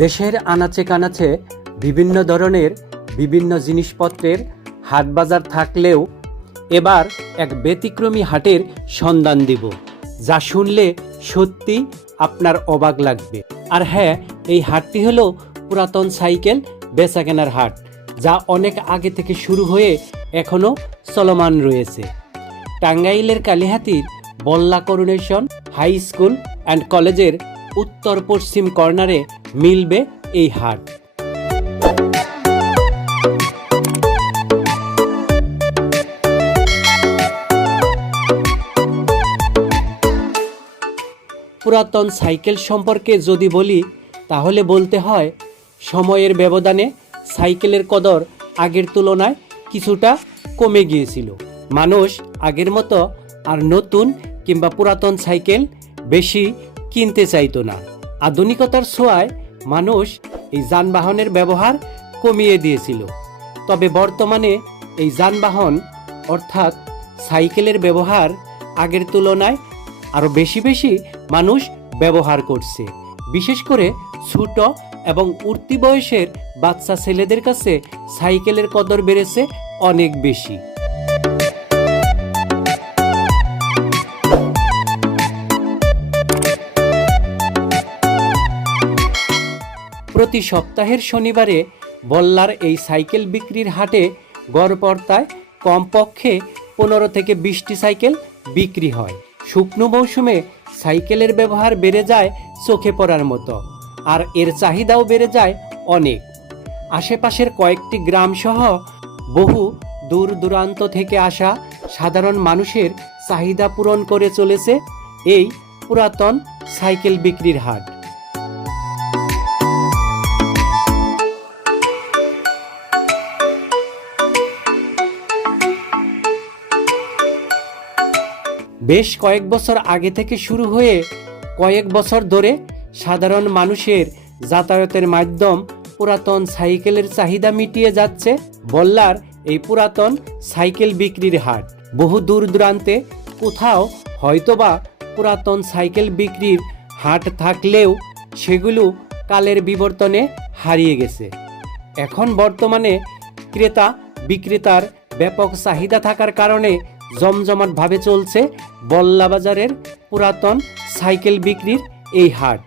দেশের আনাচে কানাচে বিভিন্ন ধরনের বিভিন্ন জিনিসপত্রের হাট বাজার থাকলেও এবার এক ব্যতিক্রমী হাটের সন্ধান দিব, যা শুনলে সত্যি আপনার অবাক লাগবে। আর হ্যাঁ, এই হাটটি হলো পুরাতন সাইকেল বেচাকেনার হাট, যা অনেক আগে থেকে শুরু হয়ে এখনও চলমান রয়েছে। টাঙ্গাইলের কালিহাতীর বল্লা করুণেশন হাই স্কুল অ্যান্ড কলেজের উত্তর পশ্চিম কর্নারে মিলবে এই হাট। পুরাতন সাইকেল সম্পর্কে যদি বলি, তাহলে বলতে হয় সময়ের ব্যবধানে সাইকেলের কদর আগের তুলনায় কিছুটা কমে গিয়েছিল। মানুষ আগের মতো আর নতুন কিংবা পুরাতন সাইকেল বেশি কিনতে চাইতো না। আধুনিকতার ছোঁয়ায় মানুষ এই যানবাহনের ব্যবহার কমিয়ে দিয়েছিল। তবে বর্তমানে এই যানবাহন অর্থাৎ সাইকেলের ব্যবহার আগের তুলনায় আরও বেশি মানুষ ব্যবহার করছে। বিশেষ করে ছোট এবং উঠতি বয়সের বাচ্চা ছেলেদের কাছে সাইকেলের কদর বেড়েছে অনেক বেশি। প্রতি সপ্তাহের শনিবারে বল্লার এই সাইকেল বিক্রির হাটে গড়পড়তায় কমপক্ষে 15 থেকে 20টি সাইকেল বিক্রি হয়। শুকনো মৌসুমে সাইকেলের ব্যবহার বেড়ে যায় চোখে পড়ার মতো, আর এর চাহিদাও বেড়ে যায় অনেক। আশেপাশের কয়েকটি গ্রাম সহ বহু দূর দূরান্ত থেকে আসা সাধারণ মানুষের চাহিদা পূরণ করে চলেছে এই পুরাতন সাইকেল বিক্রির হাট। বেশ কয়েক বছর আগে থেকে শুরু হয়ে কয়েক বছর ধরে সাধারণ মানুষের যাতায়াতের মাধ্যম পুরাতন সাইকেলের চাহিদা মিটিয়ে যাচ্ছে বল্লার এই পুরাতন সাইকেল বিক্রির হাট। বহু দূর দূরান্তে কোথাও হয়তোবা পুরাতন সাইকেল বিক্রির হাট থাকলেও সেগুলো কালের বিবর্তনে হারিয়ে গেছে। এখন বর্তমানে ক্রেতা বিক্রেতার ব্যাপক চাহিদা থাকার কারণে জমজমাটভাবে চলছে বল্লা বাজারের পুরাতন সাইকেল বিক্রির এই হাট।